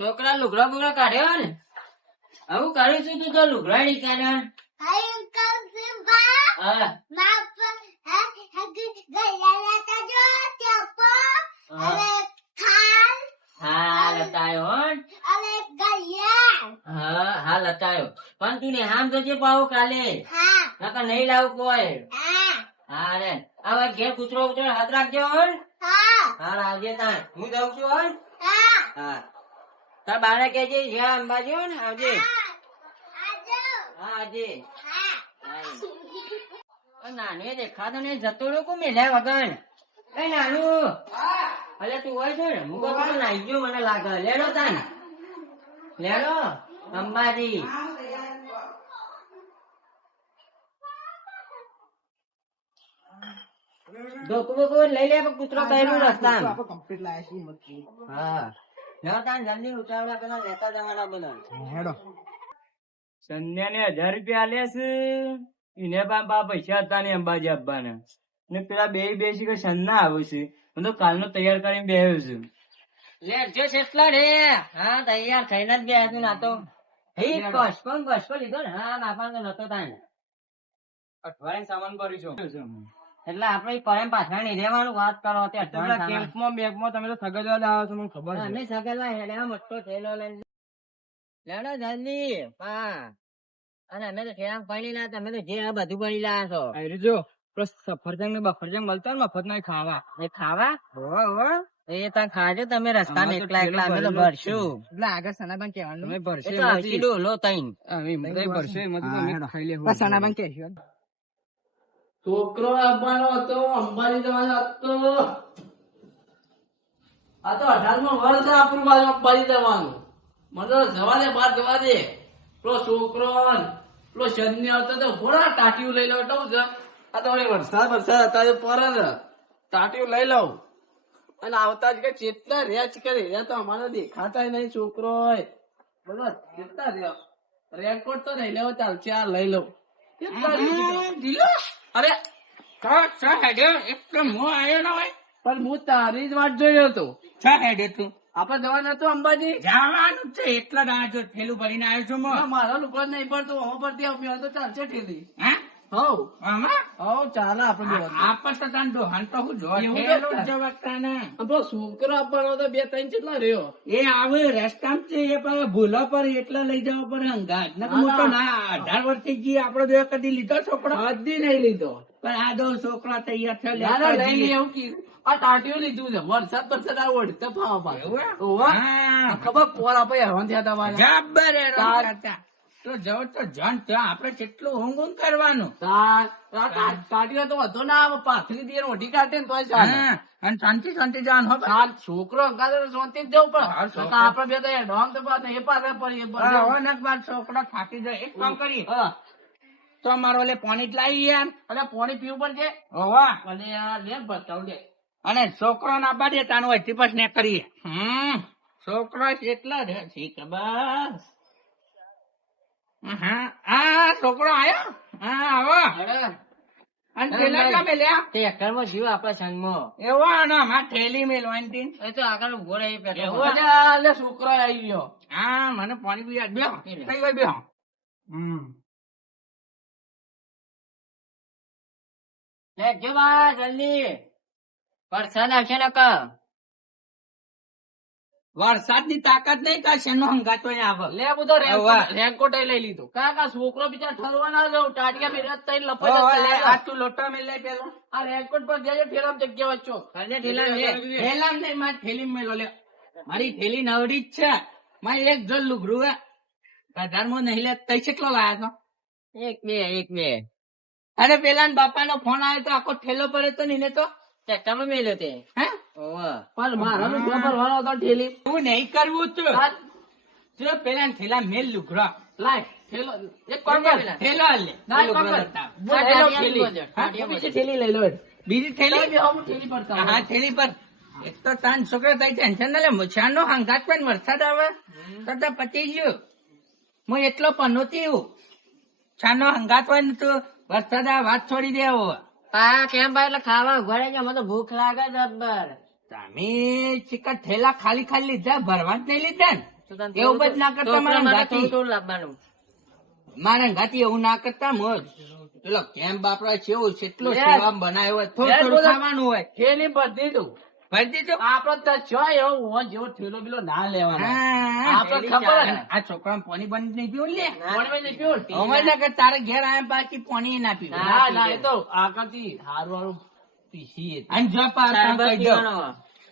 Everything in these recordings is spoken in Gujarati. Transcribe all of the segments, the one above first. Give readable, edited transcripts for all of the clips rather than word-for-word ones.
છોકરા લુગડા બુગડા કાઢ્યો ને આવું કર્યું છું તું તો લુગડા નહીં કાઢ્યા હા હા લતાયો હા લતાયો પણ તું ને હામ જજે પાવો કાલે નકર નહીં લાવું કોઈ હા રે હવે ઘેર કૂતરો ઉતરો હાથ રાખજો હા આવજે તાર હું જાઉં છું હા તાર બાને કેજે જ્યાં અંબાજી હોય ને આવજે હા આવજે નાનું દેખાતો ને જતો લોકો મેલ્યા વગર એ નાનું અલે તું હોય છે ને હું કહું નાઈ ગયો મને લાગે લેડો તાન લેડો અંબાજી લઈ લે કૂતરો કહેલું રસ્તા હા જલ્દી ઉતાવળા પેલા લેતા જવાના બધા સંધ્યા ને 1000 રૂપિયા આલ્યા છે એને પૈસા હતા ને અંબાજી આપવાના ને પેલા બેસી કે સન્ના આવ્યું છે હું તો કાલનો તૈયાર કરીને બેહ્યો છું લેજો કેટલા રે હા તૈયાર થઈને જ ગયા છું ના તો બસકો લીધો ને હા બાપા તો નતો થાય અઠવાડિયે સામાન ભરીશું એટલે આપડે પરમ પાછળ નહીં રહેવાનું વાત કરો કેમ્પમાં બેગમાં તમે તો સગજવા લાવો છો મને ખબર છે નહીં સગેલા હેડે મોટો થયેલો લઈને લેડો જલ્દી હા અને અમે તો ઠેરામ પડી ના તમે તો જે આ બધું પડી લાયા છો જો સફરજંગ ને બફરજંગ મળતા ને મફત ના ખાવા ખાવા એ ત્યાં ખાજો તમે રસ્તા માં એકલા એકલા અમે તો ભરશું એટલે આગળ સનાબન કહેવાનું તમે ભરશે લો તઈન ભરશે ખાઈ લેવું સનાબન કહેશું છોકરો આપવાનો હતો અંબાજી જવાનો હતો આ તો 18મો વર્ષ આપણું બાજુ અંબાજી જવાનું મને તો જવા દે બહાર જવા દે પેલો છોકરો પેલો શનિ આવતો તો થોડા ટાટીયું લઈ લો એટલે છે આ તો વરસાદ હતા પર ટાટીયું લઈ લઉં અને આવતા જ કે ચેટલા રહ્યા છે કે રહ્યા તો અમારે દેખાતા નહીં છોકરો બધા ચેટલા રહ્યા રેનકોટ તો નહીં લેવો ચાલશે આ લઈ લઉં અરે એકદમ હું આવ્યો ના હોય પણ હું તારી જ વાટ જોયો હતો હેડે તું આપડે જવાનું હતું અંબાજી જવાનું છે એટલા દાડા જો થેલું ભરીને આવ્યો છું મારો લુકડો નહીં પડતો હું પડતી આવ્યો તો ચાલશે ઠેલી હા હવ આમાં ચાલે આપડે આપસ તો તાન ડોહાન તો હું જોવા આપડો છોકરો આપવાનો તો 2-3 કેટલા રહ્યો એ આવે રસ્તામાં છે એ પણ ભૂલો પર એટલા લઈ જવા પડે અંગાત મોટો ના 18 વર્ષથી જી આપડે જો કદી લીધો છોકરો કદી નહીં લીધો પણ આ દો છોકરા તૈયાર લઈ એવું કીધું આ ટાટીઓ લીધું છે વરસાદ વરસાદ આ ઓઢતો ફાવા ખબર પોર આપે હેરાન થયા તમારે તો જવો તો જન ત્યાં આપડે કેટલું ઊંઘ કરવાનું કાઢીએ તો વધુ ના આવે પાથરી દે ઓઢી કાઢે ને તોય ચાલે અને શાંતિ જવાનું હો છોકરો અંગાત શાંતિ જ જવું પડે આપડે બે તો હેડવામ તો એ પાસે પડી છોકરો થાકી જાય એક કામ કરી તો અમારો એટલે પાણી જ લાવી યાર અને પાણી પીવું પડશે અને લે બતાવ દે અને છોકરો ના બાજે તાનું હોય ટીપસ ને કરીએ છોકરો એટલા જ છે બસ હા છોકરો આયો હા આવો અને પેલા ક્યાં મેલ્યા ટેકરમાં જીવ આપડે સંગમાં એવો આનો થેલી મેલવાની એ તો આગળ ઉભો રહી છોકરો આવી ગયો હા મને પાણી પી બેહો કઈ ગઈ બેહો લેજો બા જલ્દી વરસાદ આવશે ને વરસાદ ની તાકાત નહીં કાશે નો હંગાતો આવે લે બધો રેનકોટ લઈ લીધો કા છોકરો બીજા ઠરવા ના જાવ ટાટિયા બેરા તઈ લપટ આટલું લોટો મેલે પેલો આ રેનકોટ પર જજે ફેરમ જગ્યા વચ્ચો થેલા નહીં મારી થેલી મેલો લે મારી થેલી નવડી જ છે મારે એક જો લુગડું હજારમાં નહીં લે તઈ કેટલો લાયા છો એક બે અરે પેલા બાપા નો ફોન આવ્યો તો આખો થેલો પડે તો ને તો ટ્રેક્ટરમાં મેલ્યો તે હે પણ મારા લુગડા ભરવાનો હતો ઠેલી એવું નહીં કરવું તો પેલા થેલા મેલ લુગડા લાય થેલો એક કામ કર થેલો લે થેલી લઈ લો બીજી થેલી થેલી પડતા હા થેલી પર એક તો તાન છોકરા તઈ ટેન્શન ના લે મચ્છાર નો હંગાત પણ વરસાદ આવે તો પતી ગયું હું એટલો પનોતી હું છાનો હંગાત હોય ને તો વરસાદ આવે વાત છોડી દેવો કેમ ભાઈ એટલે ખાવા ઉભા છે અમે તો ભૂખ લાગે જબ્બર તમે ચિકન થેલા ખાલી લીધા ભરવા જ નહીં લીધા ને તો તને એવું બધું ના કરતા છોકરા મારા માટે ગાતી. થોડું લાવવાનું. મારા ગાતી એવું ના કરતા મોજ. પેલો કેમ બાપડા કેવું કેટલો લે. સેવા બનાવ્યો હોય થોડું લે, થોડું બોલો. ખાવાનું હોય થેલી ભરી દીધું. ભરી દીધું. આપડે તો છો એવું હું જેવો થેલો બીલો ના લેવાનો. હા, આપડે પેલી ખબર ચાલે. ને. આ છોકરા પાણી બંધ નહીં પીવું લે પાણી નહીં પીવું ને? અમે ના કે તારે ઘેર આયા બાકી પાણી ના પીવું. ના ના એ તો આગળથી હારું હારું પીસીએ. અને જો પાછા શરબત કહી દઉં, પીવાનો.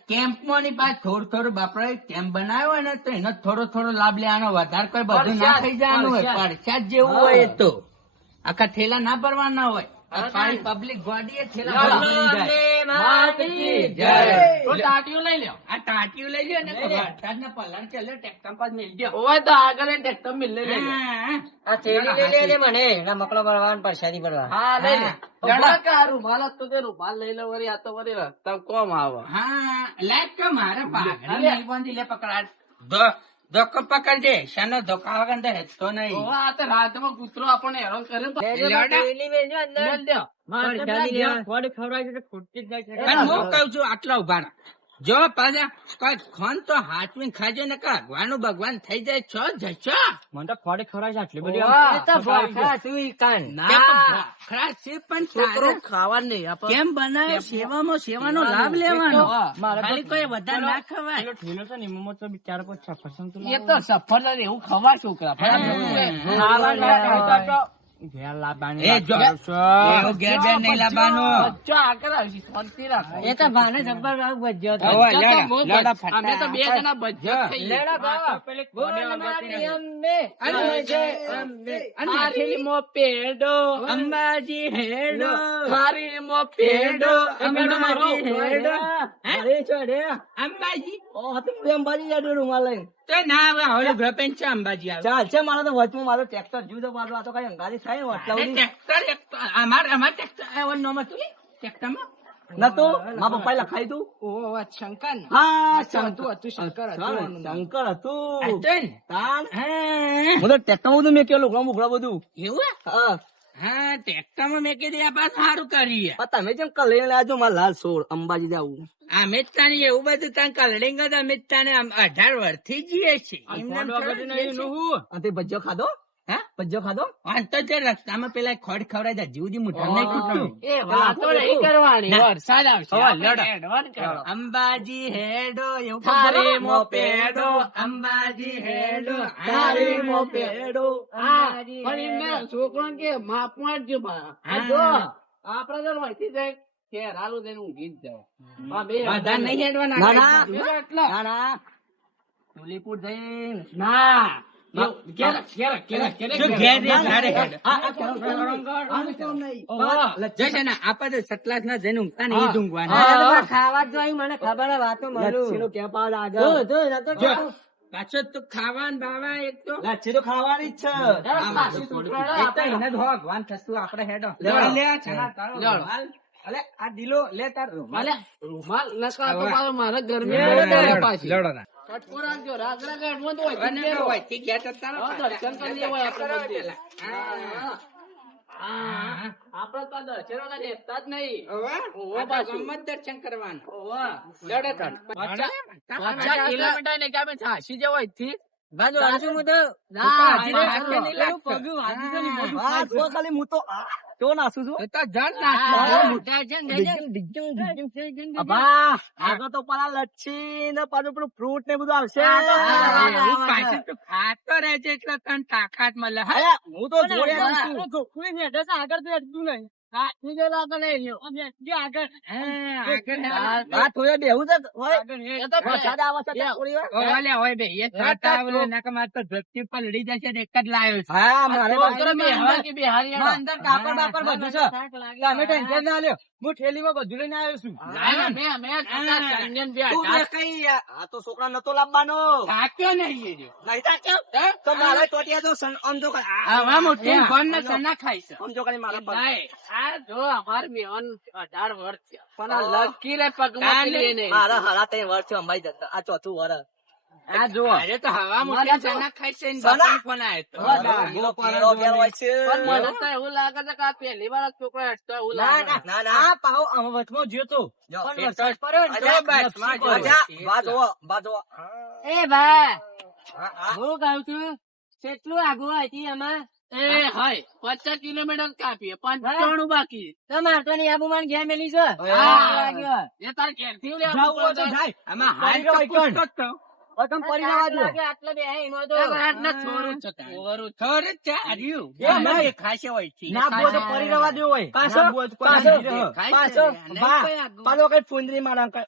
કેમ્પમાં ની પાછ થોડું બાપડે કેમ્પ બનાવ્યો હોય ને તો એનો થોડો લાભ લેવાનો, વધારે કોઈ બધું ના થઈ જવાનું હોય. પડછાદ જેવું હોય એ તો આખા ઠેલા ના ભરવાના હોય. આ પાણી પબ્લિક ગાડીએ ઠેલા ચાલો. ભરી જાય. માત કી જય. તો ટાટીયું લઈ લ્યો. આ ટાંટિયું લઈ લ્યો ને તો વરસાદના પલાણ કે લે ટ્રેક્ટર પર મેલ દ્યો. ઓય તો આગળ એ ટ્રેક્ટર મિલ લઈ લેજો. હા. આ થેલી લઈ લે લે મને એના મકડો ભરવાનો પરસાદી ભરવા. હા લઈ લે. હા. બરાબર કે હારું માલ હતો તે રૂમાલ લઈ લો વળી આ તો વળી રસ્તા કોમ આવે. હા, લાગ કે મારે પાઘડી અરે. નહીં બાંધી લે પકડાડ. ધોકો પકડજે, શાનો ધોકા વગર તો હેચતો નહીં. ઓવા આ તો રાતમાં કૂતરો આપણને હેરાન કરે ને. લેજો લેવડા. થેલી મેલજો અંદર. મેલ દ્યો. પરસાદી લેવા. ખોડ ખવડાવી દે તો ખૂટતી જ જાય છે. અને હું કઉ છું આટલા ઉભા રહો. જો પાછા કોઈ ખોન તો હાથવીને ખાજો ને ભગવાન ભગવાન થઈ જાય છો જશો. મને તો ખોડ ખવડાવી છે આટલી બધી. ઓવા. એ તો ભોખા છું ઈ કાન. ના. ખરા છે પણ છોકરો તારે ખાવા નહીં આપણે. કેમ બનાવે સેવામાં સેવાનો લાભ લેવાનો. મારે તો- ખાલી કોઈ વધારે ના ખવાય. પેલો ઠેલો છે ને એમાં તો બિચારો કોઈ સફરજન તો એ તો સફરજન એવું ખવાય છોકરા. હા. ખાવા ના ખાતા તો ઘેર લાવવાની એ જો વાત કરો છો. એવું ઘેર બેર નહીં લાવવાનું. બચ્ચો આગળ આવશે, શાંતિ રાખો. એ તો ભાને જબ્બર રાવ ભજ્યો હતો. હવે બચ્ચા લેડા, તો બહુ લેડા બચ્ચા. અમે તો બે ફટા. જણા બચ્ચા થઈ ગયા. લેડા ગાવા. પેલી બોલ કોને મારી વગાડતી અંબે. અને જય અંબે. હારી મો પેડો અંબાજી હેડો હારી મો પેડો અંબાજી હેડો. અરે છોડે. અંબાજી ઓ તો હું અંબાજી જાડો રૂમાલ લઈને. તો ના હવે હવે ભપેન છે અંબાજી આવે. ચાલ છે મારા તો વચમાં મારો ટ્રેક્ટર જુદો પાડો આ તો કઈ અંગારી થાય ને આટલા અરે બધી. ટ્રેક્ટર એક તો અમાર ટ્રેક્ટર આવ્યો નોમાં તું ટ્રેક્ટરમાં નતો મારા પપ્પાએ લખાઈ તું. શંકર હા હતું શંકર હતું. શંકર હતું હતો ને? તાન. હા. હું તો ટ્રેક્ટર બધું મેં કેલું મુકડા બધું. એવું હા હા ટ્રેક્ટરમાં મેં કીધું આ પાછું સારું કરીએ. પણ તમે જેમ કલ લઈને આવજો મારા લાલ સોળ અંબાજી જાવું. અમે જ તાણી એવું બધું તાન કલડિંગ જ અમે જ તાણે 18 વર્ષથી જઈએ છીએ. એમને એમ થોડું જઈએ છીએ. અને તે ભજીયો ખાધો હા? ભજીયો ખાધો. વાંધો તો છે રસ્તામાં પેલા ખોડ ખવડાવી દે જીવજી મુઠ્ઠા નહીં ખૂટતું. એ વાતો નહીં કરવાની. ના. વરસાદ આવશે. હવે આપણે લડો. એડવાન્સ કરો. અંબાજી હેડો એવું થાળી કહો. મો પેડો. અંબાજી હેડો થાળી મો પેડો. હા, અંબાજી પણ એમને હેડો. છોકરાને કે માપમાં જ જો બા. આ હા. જો, આપડે તો વહીથી જાય કે હાલું થઈને ઊંઘી જ જાય. આ બે બધા નહીં હેડવાના. ના, ના. બે એટલા. ના ના તુલીપુર જઈને ના. ઘેર, ઘેર, ઘેર, ઘેર, જો ઘેર. ઘેર રે, ઘેર હેડો. ઓહો. જો છે ને આપણે તો સતલાસ ના જઈને ઊંઘતા ને ઈ જ ઊંઘવાના. હા. ખાવા જ જોઈએ મને ખબર હે વાતો લચ્છી કે પાડ આગળ જો પાછો તો ખાવાનું બાવા એક તો લચ્છી તો ખાવાની જ છે. પાછી છોકરાને એક તો આપણે એને જ ભગવાન થતું આપણે હેડો લેવડો. લે છના તારો લેવડો. રૂમાલ. અલે આ દિલો લે તાર રૂમાલ. અલે, રૂમાલ નકા તો હવે. પાછો મારે ગરમી લેવડો, બહુ પડે લેવડો, પાછી. લેવડો ના. કટકો રાખજો, રાગડા કે અડવાનું તો હોય, અને પહેરો. હોય, થી ગયા તો તારો હા, દર્શન કરી લેવાય આપણે બધે. પેલા. હા. હા. આપણે તો દર્શન વગર હેઠતા જ નહીં. ઓવે? ઓવે આ તો પાછું. ગમ્મત દર્શન કરવાનું. ઓવે. લેવડો તાર. 50 કિલોમીટર ને ક્યાં છાસી જવો અહીંથી? બાજુ હાચું હું તો ના, હાથે હાથે નહીં લાગતો. પગું વાગ્યું છે ને મોઢું. હા, તો ખાલી હું તો તો નાસું છું. એ તો જડ હા, નાખતો. મોટા છે ને, અબા, આગળ તો પેલા લચ્છી ને પાછું પેલું ફ્રૂટ ને બધું આવશે. એવું પાછું તું ખાતો રહેજે એટલે તને તાકાત મળે. હા? અરે, હું તો જોડે હા. છું. હાથથી જો લાગે ને એનો. હા, આગળ આ થોડે બેહું છે હોય. એ તો વરસાદ આવે છે ત્યાં થોડી વાર. ઓલે હોય બે એ છાતા આવે નકર મારે તો ધરતી પર લડી જશે ને એક જ લાયો છે. હા, મારે છોકરો બેહવા કે બેહારી માં અંદર કાપડ બાપડ બધું છે. તમે ટેન્શન ના લ્યો. હું થેલીમાં બધું લઈને આવ્યો છું. તું બે કઈ આ તો છોકરા નતો લાવવાનો. થાક્યો નહીં એ રહ્યો. નહીં થાક્યો? તો મારે ચોટિયા તો આમ તો આવા મોટી ફોન ને સના ખાય છે. આમ જો કરી મારા પર. આ જો અમાર બેન 18 વર્ષ છે. પણ આ લકી રે પગમાં પેલી એને. મારા હારા 3 વર્ષ છે અંબાઈ જતા. આ ચોથું વર્ષ. આ જો અરે તો હવા મોટી સના ખાય છે ને બાપાને ફોન આવ્યો તો. કેરો ઘેર હોય છે. પણ મને તો એવું લાગે છે કે આ પહેલી વાર જ છોકરો હેઠતો એવું ના લાગે. ના ના આ પાહો આમ વચમાં જ્યો તો. પણ વરસાદ પડ્યો ને જો બસ, તો માં જો. અચ્છા, બા જોવો, બા જોવો. એ ભાઈ હું કહું છું કેટલું આગું હતી એમાં એ હાય 50 કિલોમીટર કાપીએ 95 બાકી તમારે તો નહીં આબુ માં ઘેર મેલી છો હા. એ તાર ઘેરથી લે જાવું હોય તો જાય. આમાં હાલ તો પૂછતો જ તો. આટલા બે એમાં તો આટલા છોરું છે તાર. થોડું જ છે, હાર્યું. એ એમાં ભાઈ. દેખાશે હોય છે. ના બોલ તો પરી રવા દેવો હોય. પાછો, ના બોલ તો કોઈ પાછો, નહીં રહે. પાછો, નહીં બા, કોઈ આગળ. પાછો કઈ ફુંદરી મારા કઈ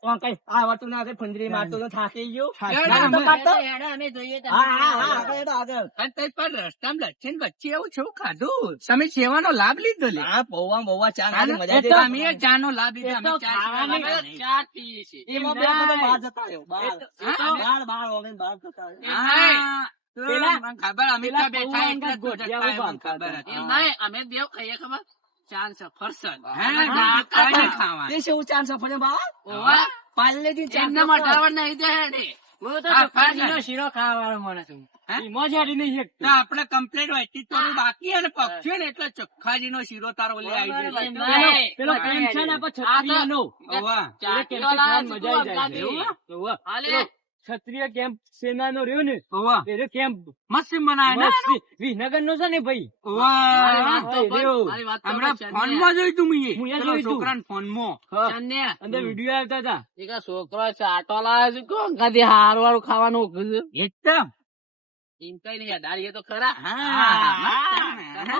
આવડતું ના કઈ ફુંદરી મારતો તો થાકી ગયો. હેડો, ના, તો અમે- પાછો. હેડો, અમે જોઈએ તમે. હા, હા, હા, આગળ હેડો, આગળ. અને તઈ પણ રસ્તામાં લચ્છન વચ્ચે એવું છે, એવું ખાધું તમે સેવાનો લાભ લીધો લે હા, બહુવા ચા ખાવાની મજા એ તો આવી. અમે ચાનો લાભ લીધો અમે તો ચા ખાવાની પીવા ચા પીએ છીએ એમાં બે વખત બહાર જતા રહ્યો, બહાર. હા? બહાર, બહાર, હવે બહાર જતા રહ્યો. હા, પેલા- મને ખબર અમે પેલા તો બેઠા પૌવા એટલે જ ગોઠિયા જતા ઉભા એમ ખબર હતા. હતી. એમ નહીં, અમે દેવ ખાઈએ ખબર ચાંદ સફરજન હા, અને ડાકા નહીં ખાવા તે શું ચાંદ સફરજન બાવા? ઓવા, પાર્લેજી ચાંદ એમને સફરજન. મટાવર નહીં દે હેડે. હું તો હા, ચોખાજીનો શીરો ખાવા વાળો માણસ છું હે? મજા નહીં એક તો આપણે કમ્પ્લેટ હોય તે થોડું બાકી અને પક્ષી ને એટલે ચોખ્ખાજીનો શીરો તારો ઓલે આવી જાય. પેલો- પેલો કેમ છે ને આપણે ક્ષત્રિયનો. ઓવા. ચાટીઓ લાવે છે, મજા આવી જાય છે. એવું? હાલે. પેલો ક્ષત્રિય કેમ્પ સેનાનો રહ્યો ને ઓવા. એ કેમ્પ મસ્ત બનાવે ને આનું? વિસનગર નો છે ને ભાઈ. ઓવા. મારી વાત તો હમણાં ફોનમાં જોયું તું મેં. હું એ પેલો જોયું તું. છોકરાને ફોનમાં. હા. અંદર વિડીયો આવતા હતા. એક છોકરો ચાટો લાવે છે કોણ કદી હાર વાળું ખાવાનું એકદમ. એમ કઈ નહીં દાડીએ તો ખરા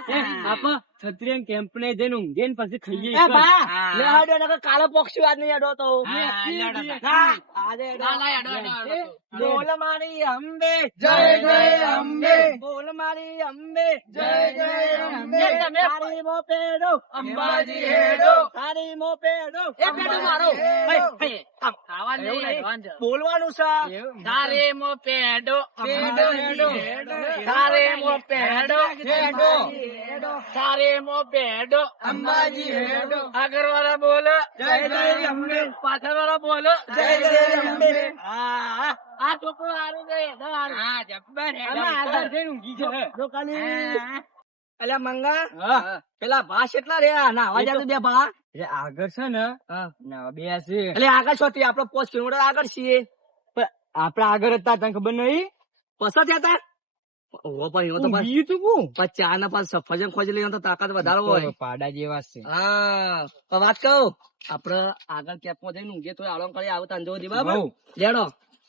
એ આપા ક્ષત્રિય કેમ્પ ને જઈને ઊંઘીએ ને પછી ખાઈએ એ બા, હા. લે હાડો નકર કાલો પક્ષી આજ નહીં અડો તો. હા, લેડો તો. હા, આજે અડો. ના, ના, અડો, અડો, અડો. બોલ મારી અંબે જય જય અંબે. બોલ મારી અંબે જય જય અંબે. તારી મો પેડો અંબાજી હેડો. તારી મો પેડો એ પેડો મારો. હે, હે, આમ. ખાવા એવું નહીં, નહીં. વાંધો. બોલવાનું છે. તારે મો પેડો હેડો, હેડો. તારે મો પેડો હેડો. તારે મો પેડો અંબાજી હેડો. આગળ વાળા બોલો જય જય અંબે. પાછળ વાળા બોલો જય જય અંબે. હા, આ છોકરો હારું છે હા જબ્બર આમાં આગળ જઈને ઊંઘી છે. દુકાની. અલ્યા મંગા હા. પેલા ભા કેટલા રહ્યા ના અવાજ આવે બે ભા એટલે આગળ છે ને ના બે છે એટલે આગળ છો આપડે 5 કિલોમીટર આગળ છીએ પણ આપડા આગળ હતા તને ખબર નહીં પસાર થયા તા ઓહો પણ એવો તો પાછ- ઊંઘી તું હું પાછ ચા ના પાછ સફરજન ખોજી લઈએ તો તાકાત વધારે હોય પાડા જેવા છે હા પણ વાત કહું આપડે આગળ કેમ્પમાં જઈને ઊંઘીએ તો આળમ કરી આવું તાંજો દી બરાબર હોવ. લેડો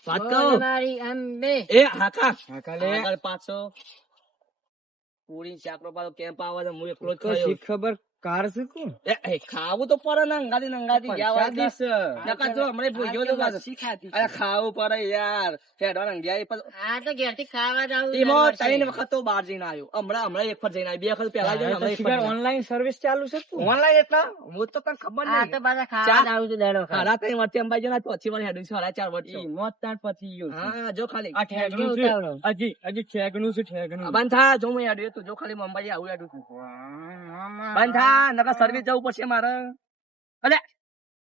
વાત કહું મારી અંબે એ હાકા હા, કાલે આગળ પાછો પૂરી શાકરો પાછો કેમ્પ આવે તો હું એકલો જ તો ખાયો. શી ખબર કાર છે કોણ એ ખાવું તો પડે ને અંગાથી ગયા હોય પ્રસાદી છે. નકર જો હમણાં ભૂખ્યો તો પાછો. અરે ખાવું પડે યાર હેડવા અંગ્યા એ પાછો. આ તો ઘેર થી ખાવા જાવ એમાં 3 વખત તો બહાર જઈને આવ્યો હમણાં એક વખત જઈને આવ્યો 2 વખત પહેલા જઈને હમણાં એક વખત જઈને. ઓનલાઈન સર્વિસ ચાલુ છે તું? ઓનલાઈન એટલા હું તો તને ખબર આ તો નહીં પાછા ચા. ખાવા જાવ છું દાડો સાડા 3 વર્ષથી અંબાજી ના ચોથી વાર હેડું છું 4.5 વર્ષ ઈ મોત તાણ પતી ગયું છે. હા જો ખાલી આ ઠેકણું છે ઉતાવળો. હજી ઠેકણું છે ઠેકણું. બંધ થા જો હું હેડું તું જો ખાલી હું અંબાજી આવું હેડું છું બંધ થા નકર સર્વિસ જવું પડશે મારે અલે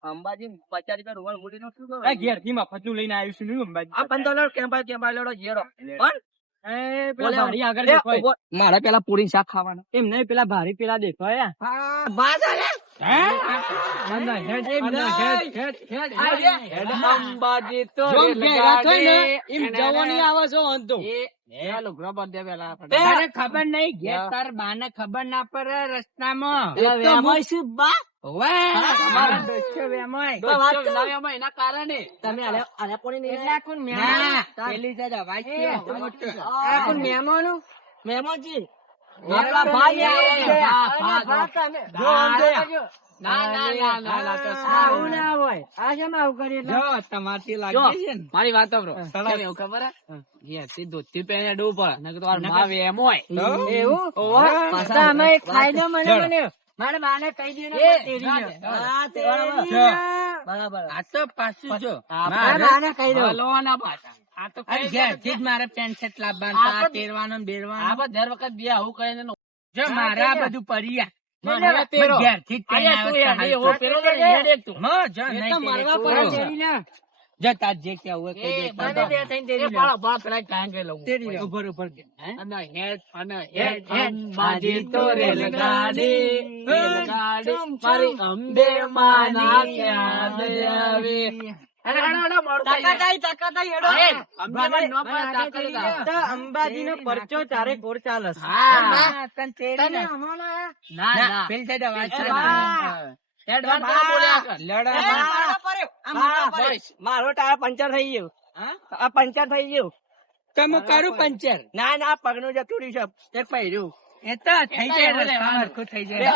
અંબાજી 50 રૂપિયા રોવાણ મૂડી નો શું આ ઘેરથી મફતનું લઈને આવ્યું છું ને અંબાજી. આ $15 કેમ્પ લેડો જીરો પણ એ પેલા બોલે ભારી આગળ એ દેખાય. ઉભો. મારે પેલા પૂરી શાક ખાવાનું એમ નહીં પેલા ભારી પેલા દેખાય હા બાજા રે અંદર હેડ, એમ અંદર નહીં. હેડ, હેડ, હેડ, આ હેડ. હેડ. અંબાજી તો જો ઘેરા થઈ ને, રેલગાડી. એમ જવાની આવે છો વાંધો. તારે ખબર નહીં ઘેર તાર બાને ખબર ના પડે રસ્તામાં પેલા વેમાય શું બા તમારા ડોસ્યો વેમાય. તો વાત ડોસ્યો કહું. વેમાય એના કારણે તમે આલે પોણી નહીં એટલા કોણ ના, મહેમાન પેલી જરા અવાજ એ, કેવો મોટો. આ કોણ મહેમાનો મહેમાનજી આપણા ભાઈ આવે છે. હા, ભા તમે જો આમ જો. ના, ના, ના, ના, ના, તો આવું ના હોય આ કેમ આવું કરી એટલે? જો તમારથી લાગે છે ને મારી વાત સાંભળો. કેમ એવું ખબર હે? ઘેરથી ધોતી પહેરીને ડૂબ પડે નકર તો તમારા માં વેમ હોય. એવું પાછા અમે ખાઈ દો મને મારે બાને કહી દે ને તેરી ને. હા, તે બરાબર. બરાબર આ તો પાછું જો મારે બાને કહી દો હલવાના પાછા. આ તો કઈ ઘેરથી જ મારે પેન્ટ શર્ટ લાવવાનું આ તેરવાનું ને બેરવાનું. આ દર વખત બે આવું કરીને જો મારે આ બધું પર્યા મને પેરો ઘેરથી જ પહેરીને આવ્યો તો હાલ તો. મ, જો એ નહીં તો પહેરે મારવા તો. પડે તેરી ને. જો તાર જે કહેવું હોય કહી દે. મને બે થઈને તેરી ને. તેરી ને. ઉભર ઉભર કે. હે? હેડ, હેડ. અંબાજી તો રેલગાડી ચમ, ચમ. મારી અંબે માં ના યાદ આવે અંબાજી નો પરચો ચારે કોર ચાલસ. હા, તને તેડી ને. ના, પેલી સાઈડ અવાજ છે. એડવાન્સ તો બોલ્યા કર. મારો ટાયર પંચર થઈ ગયું. આ પંચર થઈ ગયું. તમે કરું પંચર. ના ના પગનું જતું રહ્યું છે એક પહેર્યું. એ તો થઈ જાય, હરખું થઈ જાય.